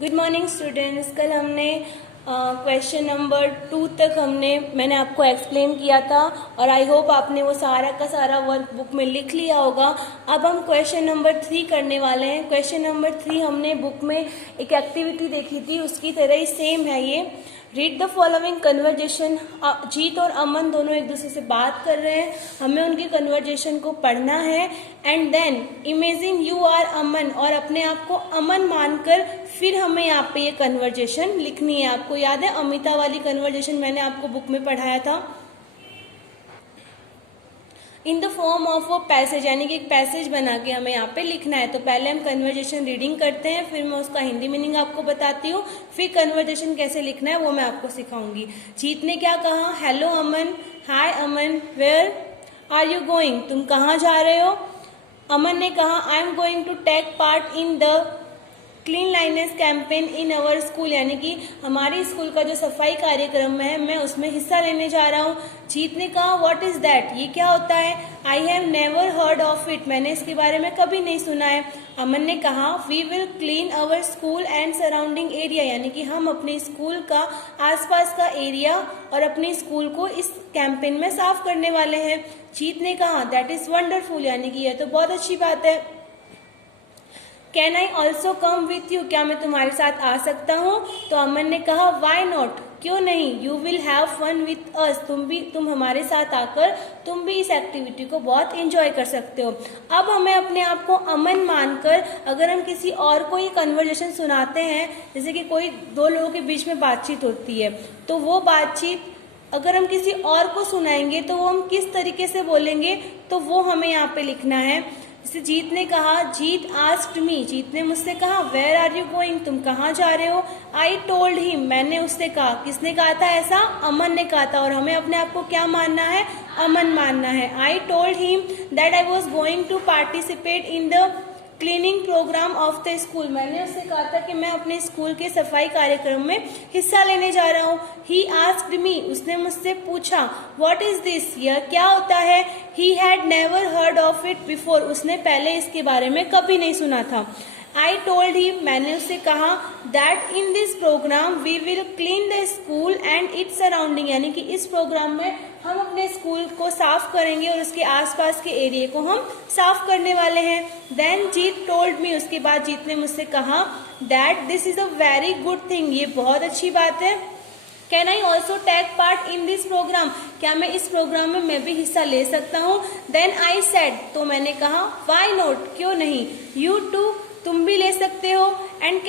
Good morning students. कल हमने question number 2 तक मैंने आपको एक्सप्लेन किया था और आई होप आपने वो सारा का सारा वर्क बुक में लिख लिया होगा। अब हम क्वेश्चन नंबर 3 करने वाले हैं। क्वेश्चन नंबर 3 हमने बुक में एक एक्टिविटी देखी थी, उसकी तरह ही सेम है ये। Read the following conversation. Jeet और अमन दोनों एक दूसरे से बात कर रहे हैं, हमें उनकी कन्वर्जेशन को पढ़ना है। And then imagine you are Aman, और अपने आप को अमन मानकर फिर हमें यहाँ पे ये कन्वर्जेशन लिखनी है। आपको याद है अमिता वाली कन्वर्जेशन मैंने आपको बुक में पढ़ाया था। In the form of a passage, यानी कि एक पैसेज बना के हमें यहाँ पे लिखना है। तो पहले हम कन्वर्जेशन रीडिंग करते हैं, फिर मैं उसका हिंदी मीनिंग आपको बताती हूँ, फिर कन्वर्जेशन कैसे लिखना है वो मैं आपको सिखाऊंगी। जीत ने क्या कहा? Hello Aman, hi Aman, where are you going? तुम कहाँ जा रहे हो? अमन ने कहा I am going to take part in the cleanliness campaign in our school, यानी कि हमारे स्कूल का जो सफाई कार्यक्रम है मैं उसमें हिस्सा लेने जा रहा हूँ। जीत ने कहा व्हाट इज दैट? ये क्या होता है? I have never heard of it, मैंने इसके बारे में कभी नहीं सुना है। अमन ने कहा we will clean our school and surrounding area, यानी कि हम अपने स्कूल का आसपास का एरिया और अपने स्कूल को इस कैंपेन में साफ करने वाले हैं। जीत ने कहा दैट इज वंडरफुल, यानी कि यह तो बहुत अच्छी बात है। Can I also come with you, क्या मैं तुम्हारे साथ आ सकता हूँ? तो अमन ने कहा वाई नॉट, क्यों नहीं? You will have fun with us, तुम हमारे साथ आकर तुम भी इस एक्टिविटी को बहुत एंजॉय कर सकते हो। अब हमें अपने आप को अमन मानकर अगर हम किसी और को ये कन्वर्जेशन सुनाते हैं, जैसे कि कोई दो लोगों के बीच में बातचीत होती है, तो वो बातचीत अगर हम किसी और को सुनाएंगे तो वो हम किस तरीके से बोलेंगे, तो वो हमें यहाँ पे लिखना है। जैसे जीत ने कहा, जीत आस्क्ड मी, जीत ने मुझसे कहा वेयर आर यू गोइंग, तुम कहाँ जा रहे हो? आई टोल्ड हिम, मैंने उससे कहा। किसने कहा था ऐसा? अमन ने कहा था। और हमें अपने आप को क्या मानना है? अमन मानना है। I told him that I was going to participate in the cleaning programme of the school, मैंने उससे कहा था कि मैं अपने स्कूल के सफाई कार्यक्रम में हिस्सा लेने जा रहा हूँ। ही आस्क्ड मी, उसने मुझसे पूछा व्हाट इज दिस, यह क्या होता है? He had never heard of it before, उसने पहले इसके बारे में कभी नहीं सुना था। आई टोल्ड हिम, मैंने उससे कहा that in this programme we will clean the school and its surrounding, यानी कि इस प्रोग्राम में हम अपने स्कूल को साफ करेंगे और उसके आसपास के एरिया को हम साफ करने वाले हैं। देन जीत टोल्ड मी, उसके बाद जीत ने मुझसे कहा that this is a very good thing, ये बहुत अच्छी बात है। Can I also take part in this programme, क्या मैं इस प्रोग्राम में मैं भी हिस्सा ले सकता हूँ? देन आई सेड, तो मैंने कहा वाई नॉट, क्यों नहीं? यू टू, तुम भी ले सकते हो। And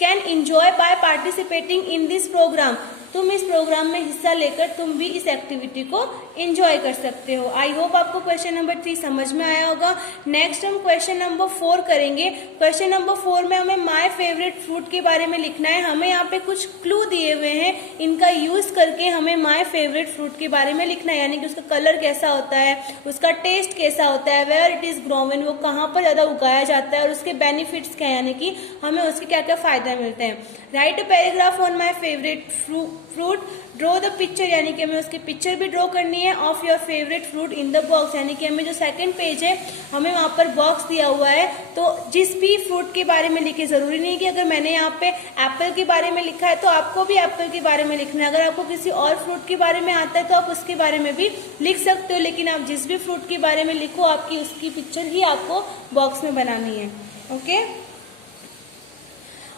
can enjoy by participating in this programme, तुम इस प्रोग्राम में हिस्सा लेकर तुम भी इस एक्टिविटी को एंजॉय कर सकते हो। आई होप आपको क्वेश्चन नंबर 3 समझ में आया होगा। नेक्स्ट हम क्वेश्चन नंबर 4 करेंगे। क्वेश्चन नंबर 4 में हमें माय फेवरेट फ्रूट के बारे में लिखना है। हमें यहाँ पे कुछ क्लू दिए हुए हैं, इनका यूज करके हमें माय फेवरेट फ्रूट के बारे में लिखना है, यानी कि उसका कलर कैसा होता है, उसका टेस्ट कैसा होता है, वेयर इट इज ग्रोवन, वो कहाँ पर ज्यादा उगाया जाता है और उसके बेनिफिट्स क्या है, यानी कि हमें उसके क्या क्या फायदे मिलते हैं। Right a paragraph on my favourite fruit, draw the picture, यानी कि हमें उसकी पिक्चर भी ड्रॉ करनी है of your favourite fruit in the box, यानी कि हमें जो सेकंड पेज है हमें वहां पर बॉक्स दिया हुआ है। तो जिस भी फ्रूट के बारे में लिखे, जरूरी नहीं कि अगर मैंने यहाँ पे एप्पल के बारे में लिखा है तो आपको भी एप्पल के बारे में लिखना है। अगर आपको किसी और फ्रूट के बारे में आता है तो आप उसके बारे में भी लिख सकते हो, लेकिन आप जिस भी फ्रूट के बारे में लिखो आपकी उसकी पिक्चर ही आपको बॉक्स में बनानी है। ओके,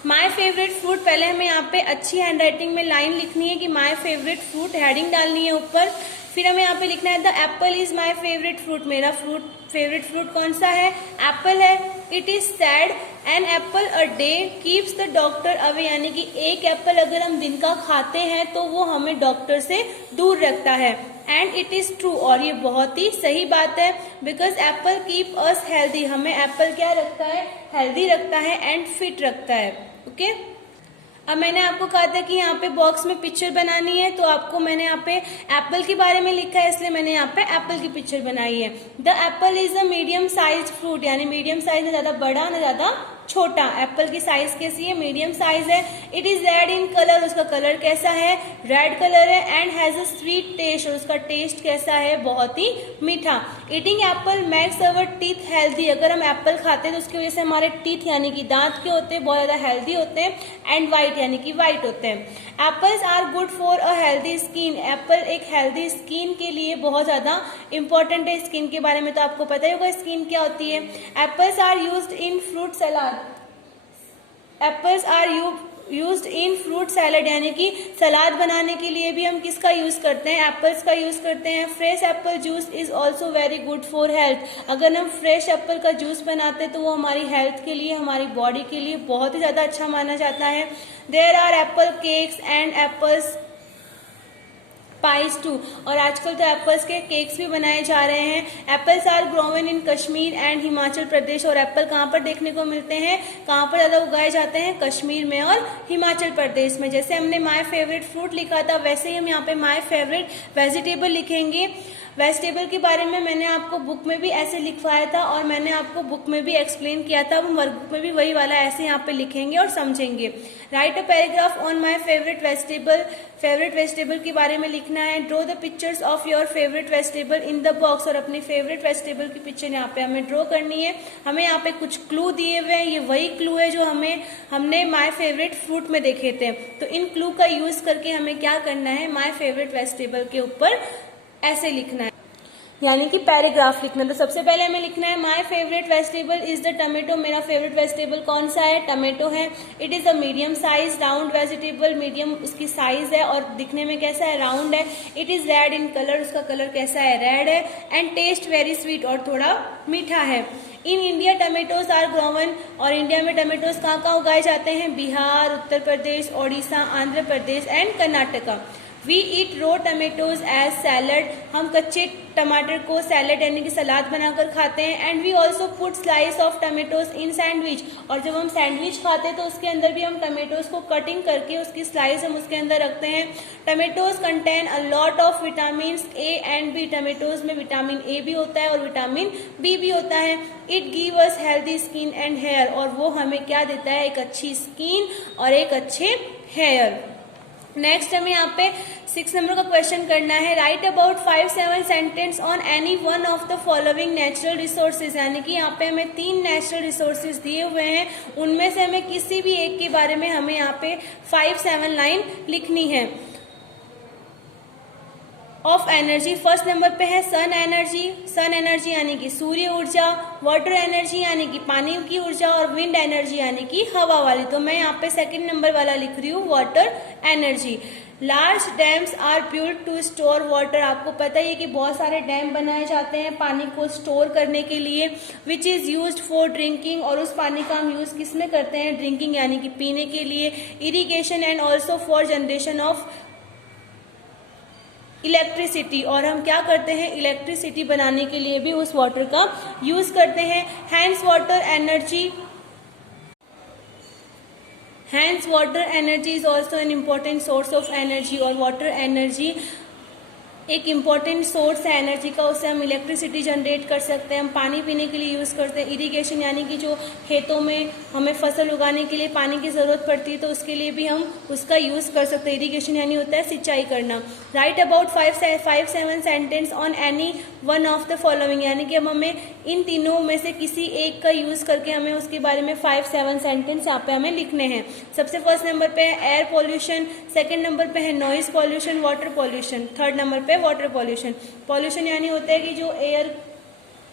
माय फेवरेट फ्रूट, पहले हमें यहाँ पे अच्छी हैंडराइटिंग में लाइन लिखनी है कि माय फेवरेट फ्रूट, हेडिंग डालनी है ऊपर। फिर हमें यहाँ पे लिखना है the apple is my favourite fruit, मेरा फेवरेट फ्रूट कौन सा है? एप्पल है। It is said an apple a day keeps the doctor away, यानी कि एक एप्पल अगर हम दिन का खाते हैं तो वो हमें डॉक्टर से दूर रखता है। एंड इट इज ट्रू, और ये बहुत ही सही बात है, because Apple keep us healthy, हमें एप्पल क्या रखता है? हेल्दी रखता है एंड फिट रखता है। ओके, अब मैंने आपको कहा था कि यहाँ पे बॉक्स में पिक्चर बनानी है, तो आपको मैंने यहाँ पे एप्पल के बारे में लिखा है, इसलिए मैंने यहाँ पे एप्पल की पिक्चर बनाई है। The apple is a medium size fruit, यानी मीडियम साइज, ना ज्यादा बड़ा ना ज्यादा छोटा। एप्पल की साइज कैसी है? मीडियम साइज है। It is red in colour, उसका कलर कैसा है? रेड कलर है। And has a sweet taste, और उसका टेस्ट कैसा है? बहुत ही मीठा। Eating Apple makes our teeth healthy, अगर हम एप्पल खाते हैं तो उसकी वजह से हमारे टीथ यानी कि दांत के होते हैं बहुत ज्यादा हेल्दी होते हैं। एंड वाइट यानी कि वाइट होते हैं। Apples are good for a healthy skin, apple एक हेल्दी स्किन के लिए बहुत ज्यादा इंपॉर्टेंट है। स्किन के बारे में तो आपको पता ही होगा स्किन क्या होती है। Apples are used in fruit salad, apples are used in fruit salad, यानी कि सलाद बनाने के लिए भी हम किसका यूज करते हैं? एप्पल्स का यूज करते हैं। Fresh Apple juice is also very good for health, अगर हम फ्रेश एप्पल का जूस बनाते हैं तो वो हमारी हेल्थ के लिए, हमारी बॉडी के लिए बहुत ही ज्यादा अच्छा माना जाता है। There are apple cakes and apples pies too, और आजकल तो एप्पल्स के केक्स भी बनाए जा रहे हैं। Apples are grown in Kashmir and Himachal Pradesh, और एप्पल कहाँ पर देखने को मिलते हैं? कहाँ पर ज्यादा उगाए जाते हैं? कश्मीर में और हिमाचल प्रदेश में। जैसे हमने माय फेवरेट फ्रूट लिखा था वैसे ही हम यहाँ पे माय फेवरेट वेजिटेबल लिखेंगे। वेजिटेबल के बारे में मैंने आपको बुक में भी ऐसे लिखवाया था और मैंने आपको बुक में भी एक्सप्लेन किया था, हम वर्कबुक में भी वही वाला ऐसे यहाँ पे लिखेंगे और समझेंगे। Right a paragraph on my favourite vegetable, favourite vegetable के बारे में लिखना है। Draw the pictures of your favourite vegetable in the box, और अपनी फेवरेट वेजिटेबल की पिक्चर यहाँ पे हमें ड्रॉ करनी है। हमें यहाँ पे कुछ क्लू दिए हुए हैं, ये वही क्लू है जो हमने माय फेवरेट फ्रूट में देखे थे। तो इन क्लू का यूज करके हमें क्या करना है? माय फेवरेट वेजिटेबल के ऊपर ऐसे लिखना है, यानी कि पैराग्राफ लिखना। तो सबसे पहले हमें लिखना है my favourite vegetable is the tomato, मेरा फेवरेट वेजिटेबल कौन सा है? टमेटो है। It is a medium size round vegetable, medium उसकी साइज है और दिखने में कैसा है? राउंड है। It is red in colour, उसका कलर कैसा है? रेड है। एंड टेस्ट वेरी स्वीट, और थोड़ा मीठा है। In India tomatoes are grown, और इंडिया में टमेटोज कहाँ कहाँ उगाए जाते हैं? Bihar, Uttar Pradesh, Odisha, Andhra Pradesh and Karnataka. We eat raw tomatoes as salad, हम कच्चे टमाटर को सैलड यानी कि सलाद बनाकर खाते हैं। And we also put slice of tomatoes in sandwich, और जब हम सैंडविच खाते हैं तो उसके अंदर भी हम टमेटोज को कटिंग करके उसकी स्लाइस हम उसके अंदर रखते हैं। Tomatoes contain a lot of vitamin A and B, tomatoes में विटामिन ए भी होता है और विटामिन बी भी होता है। It give us healthy skin and hair, और वो हमें क्या देता है? एक अच्छी स्किन और एक अच्छे हेयर। नेक्स्ट हमें यहाँ पे 6 नंबर का क्वेश्चन करना है। Right about 5-7 sentence on any one of the following natural resources, यानी कि यहाँ पे हमें 3 नेचुरल रिसोर्सेज दिए हुए हैं, उनमें से हमें किसी भी एक के बारे में हमें यहाँ पे 5-7 लाइन लिखनी है। ऑफ एनर्जी, फर्स्ट नंबर पे है सन एनर्जी, सन एनर्जी यानी कि सूर्य ऊर्जा, वाटर एनर्जी यानी कि पानी की ऊर्जा, और विंड एनर्जी यानी कि हवा वाली। तो मैं यहाँ पे सेकंड नंबर वाला लिख रही हूँ, water energy. Large dams are built to store water, आपको पता ही है कि बहुत सारे डैम बनाए जाते हैं पानी को स्टोर करने के लिए। Which is used for drinking, और उस पानी का हम यूज किस में करते हैं? ड्रिंकिंग यानी कि पीने के लिए। Irrigation and also for generation of electricity, और हम क्या करते हैं? इलेक्ट्रिसिटी बनाने के लिए भी उस वाटर का यूज करते हैं। Hence water energy, hence water energy is also an important source of energy, और वाटर एनर्जी एक इम्पॉर्टेंट सोर्स है एनर्जी का, उससे हम इलेक्ट्रिसिटी जनरेट कर सकते हैं। हम पानी पीने के लिए यूज़ करते हैं। इरिगेशन यानी कि जो खेतों में हमें फसल उगाने के लिए पानी की ज़रूरत पड़ती है तो उसके लिए भी हम उसका यूज़ कर सकते हैं। इरिगेशन यानी होता है सिंचाई करना। Right about 5-7 sentence on any one of the following, यानी कि अब हमें इन तीनों में से किसी एक का यूज़ करके हमें उसके बारे में 5-7 सेंटेंस यहाँ पे हमें लिखने हैं। सबसे फर्स्ट नंबर पे है एयर पॉल्यूशन, सेकंड नंबर पे है noise pollution, water pollution, third number पे वाटर पॉल्यूशन। पॉल्यूशन यानी होता है कि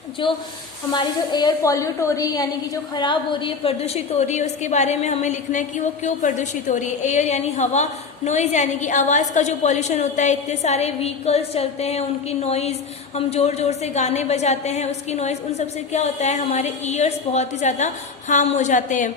जो हमारी एयर पॉल्यूट हो रही है यानी कि जो खराब हो रही है, प्रदूषित हो रही है, उसके बारे में हमें लिखना है कि वो क्यों प्रदूषित हो रही है। एयर यानी हवा, नॉइज यानी कि आवाज़ का जो पॉल्यूशन होता है, इतने सारे व्हीकल्स चलते हैं उनकी नॉइज़, हम जोर जोर से गाने बजाते हैं उसकी नॉइज़, उन सबसे क्या होता है हमारे ईयर्स बहुत ही ज़्यादा हार्म हो जाते हैं।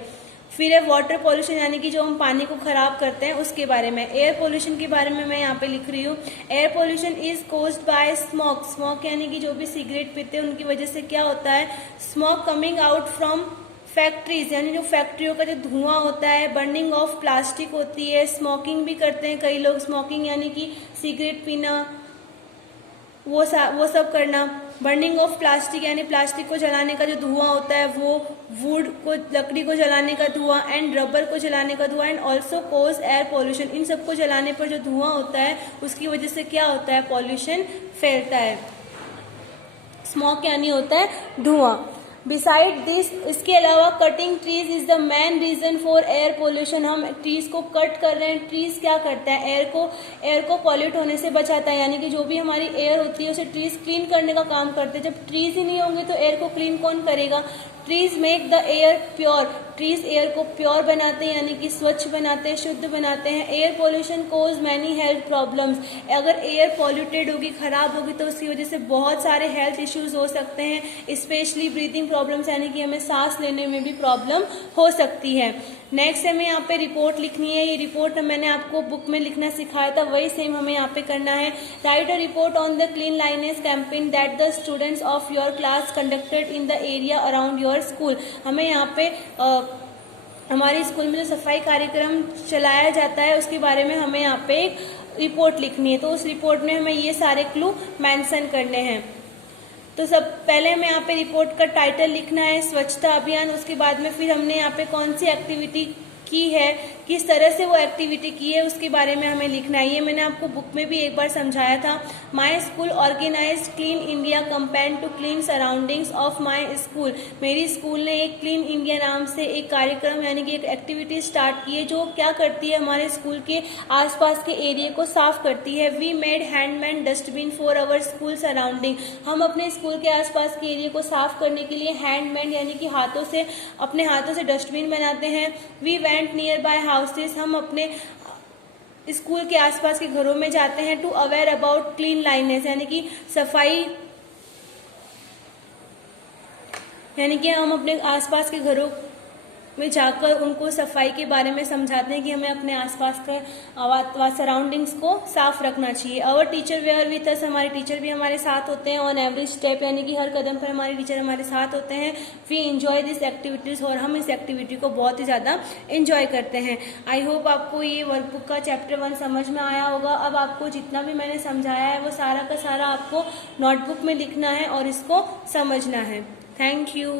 फिर है वाटर पॉल्यूशन यानी कि जो हम पानी को खराब करते हैं उसके बारे में। एयर पोल्यूशन के बारे में मैं यहाँ पे लिख रही हूँ, air pollution is caused by smoke, smoke यानी कि जो भी सिगरेट पीते हैं उनकी वजह से क्या होता है, smoke coming out from factories यानी जो फैक्ट्रियों का जो धुआं होता है। बर्निंग ऑफ प्लास्टिक होती है, स्मोकिंग भी करते हैं कई लोग, स्मोकिंग यानी कि सिगरेट पीना वो सब करना। बर्निंग ऑफ प्लास्टिक यानी प्लास्टिक को जलाने का जो धुआं होता है वुड को, लकड़ी को जलाने का धुआं एंड रबर को जलाने का धुआं and also cause air pollution. इन सबको जलाने पर जो धुआं होता है उसकी वजह से क्या होता है, पॉल्यूशन फैलता है। स्मोक यानी होता है धुआं। बिसाइड दिस, इसके अलावा cutting trees is the main reason for air pollution. हम ट्रीज को कट कर रहे हैं। ट्रीज क्या करता है, एयर को पॉल्यूट होने से बचाता है, यानी कि जो भी हमारी एयर होती है उसे ट्रीज क्लीन करने का काम करते हैं। जब ट्रीज ही नहीं होंगे तो एयर को क्लीन कौन करेगा। Trees make the air pure, trees air को प्योर बनाते हैं, यानी कि स्वच्छ बनाते हैं, शुद्ध बनाते हैं। एयर पोल्यूशन कोज मैनी हेल्थ प्रॉब्लम्स, अगर एयर पॉल्यूटेड होगी, खराब होगी तो उसकी वजह से बहुत सारे हेल्थ इश्यूज हो सकते हैं, स्पेशली ब्रीथिंग प्रॉब्लम्स, यानी कि हमें सांस लेने में भी प्रॉब्लम हो सकती है। नेक्स्ट हमें यहाँ पे रिपोर्ट लिखनी है। ये रिपोर्ट मैंने आपको बुक में लिखना सिखाया था, वही सेम हमें यहाँ पे करना है। Right a report on the cleanliness campaign that the students of your class conducted in the area around your school. हमें यहाँ पे हमारे स्कूल में जो सफाई कार्यक्रम चलाया जाता है उसके बारे में हमें यहाँ पे एक रिपोर्ट लिखनी है। तो उस रिपोर्ट में हमें ये सारे क्लू मेंशन करने हैं। तो सब पहले हमें यहाँ पे रिपोर्ट का टाइटल लिखना है, स्वच्छता अभियान। उसके बाद में फिर हमने यहाँ पे कौन सी एक्टिविटी की है, किस तरह से वो एक्टिविटी की है, उसके बारे में हमें लिखना है। ये मैंने आपको बुक में भी एक बार समझाया था। My school organise clean India campaign to clean surroundings of my school. मेरी स्कूल ने एक क्लीन इंडिया नाम से एक कार्यक्रम यानी कि एक एक्टिविटी स्टार्ट की है जो क्या करती है, हमारे स्कूल के आसपास के एरिया को साफ करती है। We made handmade dustbin for our school surrounding. हम अपने स्कूल के आसपास के एरिया को साफ करने के लिए हैंडमेड यानी कि हाथों से, अपने हाथों से डस्टबिन बनाते हैं। We went nearby houses, हम अपने स्कूल के आसपास के घरों में जाते हैं। टू अवेयर अबाउट क्लीनलीनेस यानी कि सफाई, यानी कि हम अपने आसपास के घरों में जाकर उनको सफाई के बारे में समझाते हैं कि हमें अपने आसपास का सराउंडिंग्स को साफ रखना चाहिए। Our teacher were with us, हमारे टीचर भी हमारे साथ होते हैं। ऑन एवरी स्टेप यानी कि हर कदम पर हमारे टीचर हमारे साथ होते हैं। वी इंजॉय दिस एक्टिविटीज, और हम इस एक्टिविटी को बहुत ही ज़्यादा इंजॉय करते हैं। आई होप आपको ये वर्कबुक का चैप्टर 1 समझ में आया होगा। अब आपको जितना भी मैंने समझाया है वो सारा का सारा आपको नोटबुक में लिखना है और इसको समझना है। Thank you.